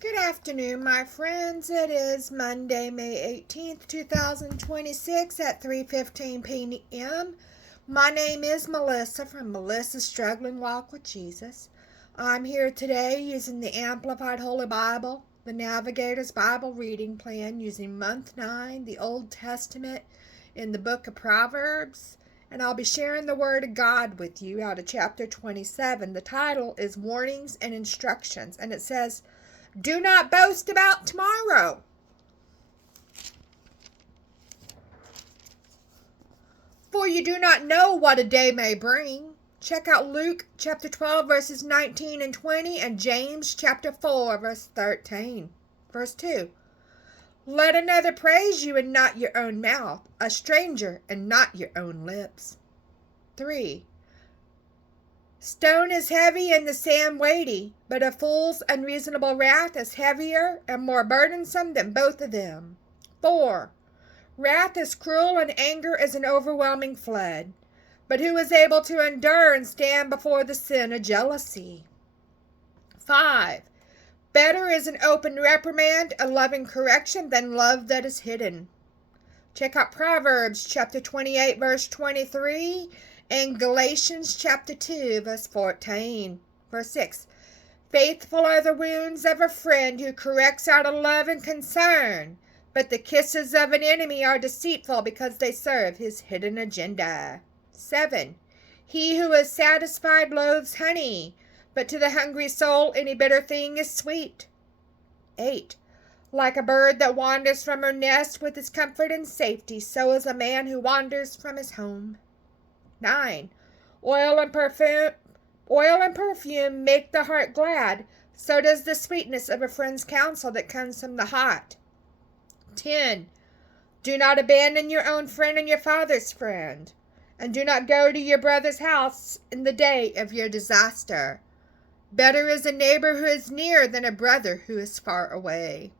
Good afternoon, my friends. It is Monday, May 18th, 2026 at 3:15 p.m. My name is Melissa from Melissa's Struggling Walk with Jesus. I'm here today using the Amplified Holy Bible, the Navigator's Bible Reading Plan using month 9, the Old Testament in the book of Proverbs, and I'll be sharing the Word of God with you out of chapter 27. The title is Warnings and Instructions, and it says, "Do not boast about tomorrow, for you do not know what a day may bring." Check out Luke chapter 12, verses 19 and 20, and James chapter 4, verse 13. Verse 2. Let another praise you and not your own mouth, a stranger and not your own lips. 3. Stone is heavy and the sand weighty, but a fool's unreasonable wrath is heavier and more burdensome than both of them. 4. Wrath is cruel and anger is an overwhelming flood, but who is able to endure and stand before the sin of jealousy? 5. Better is an open reprimand, a loving correction, than love that is hidden. Check out Proverbs chapter 28, verse 23, and Galatians chapter 2, verse 14. Verse 6. Faithful are the wounds of a friend who corrects out of love and concern, but the kisses of an enemy are deceitful because they serve his hidden agenda. 7. He who is satisfied loathes honey, but to the hungry soul any bitter thing is sweet. 8. Like a bird that wanders from her nest with its comfort and safety, so is a man who wanders from his home. 9. Oil and perfume make the heart glad, so does the sweetness of a friend's counsel that comes from the heart. 10. Do not abandon your own friend and your father's friend, and do not go to your brother's house in the day of your disaster. Better is a neighbor who is near than a brother who is far away.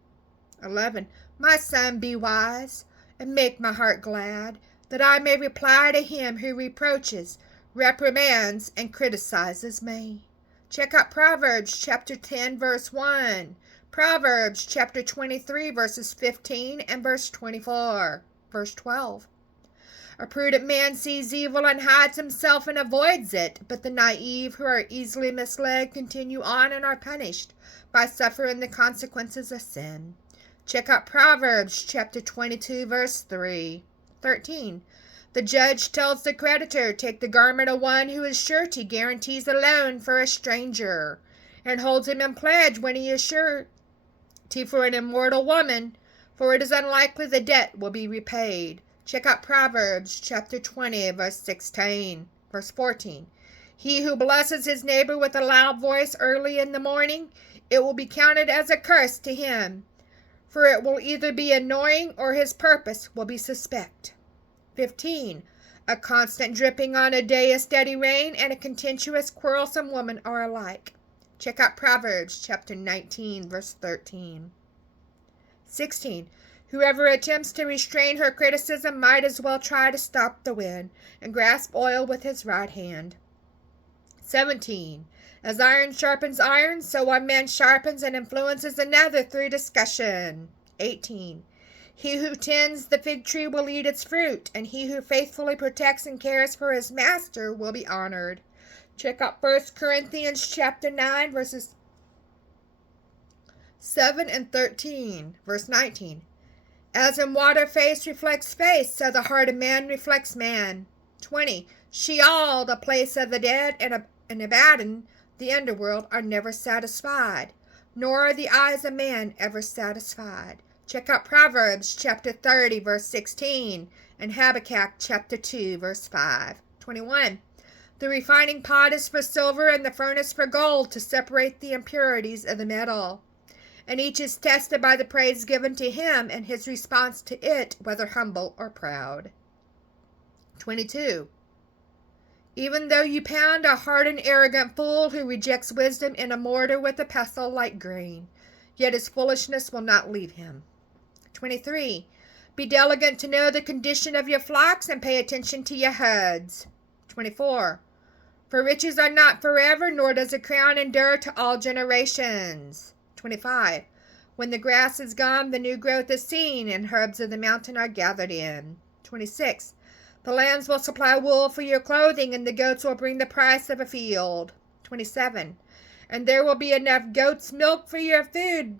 11. My son, be wise, and make my heart glad, that I may reply to him who reproaches, reprimands, and criticizes me. Check out Proverbs chapter 10, verse 1. Proverbs chapter 23, verses 15 and verse 24. Verse 12. A prudent man sees evil and hides himself and avoids it, but the naive who are easily misled continue on and are punished by suffering the consequences of sin. Check out Proverbs chapter 22, verse 3. 13. The judge tells the creditor, take the garment of one who is surety, guarantees a loan for a stranger, and holds him in pledge when he is surety for an immortal woman, for it is unlikely the debt will be repaid. Check out Proverbs chapter 20, verse 16. Verse 14. He who blesses his neighbor with a loud voice early in the morning, it will be counted as a curse to him, for it will either be annoying or his purpose will be suspect. 15. A constant dripping on a day of steady rain and a contentious, quarrelsome woman are alike. Check out Proverbs chapter 19, verse 13. 16. Whoever attempts to restrain her criticism might as well try to stop the wind and grasp oil with his right hand. 17. As iron sharpens iron, so one man sharpens and influences another through discussion. 18. He who tends the fig tree will eat its fruit, and he who faithfully protects and cares for his master will be honored. Check out 1 Corinthians chapter 9, verses 7 and 13. Verse 19. As in water face reflects face, so the heart of man reflects man. 20. Sheol, the place of the dead, and Abaddon, the underworld, are never satisfied, nor are the eyes of man ever satisfied. Check out Proverbs chapter 30, verse 16, and Habakkuk chapter 2, verse 5. 21. The refining pot is for silver and the furnace for gold, to separate the impurities of the metal. And each is tested by the praise given to him and his response to it, whether humble or proud. 22. Even though you pound a hardened, arrogant fool who rejects wisdom in a mortar with a pestle like grain, yet his foolishness will not leave him. 23. Be diligent to know the condition of your flocks and pay attention to your herds. 24. For riches are not forever, nor does a crown endure to all generations. 25. When the grass is gone, the new growth is seen, and herbs of the mountain are gathered in. 26. The lambs will supply wool for your clothing, and the goats will bring the price of a field. 27. And there will be enough goat's milk for your food,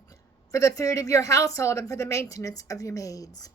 for the food of your household, and for the maintenance of your maids.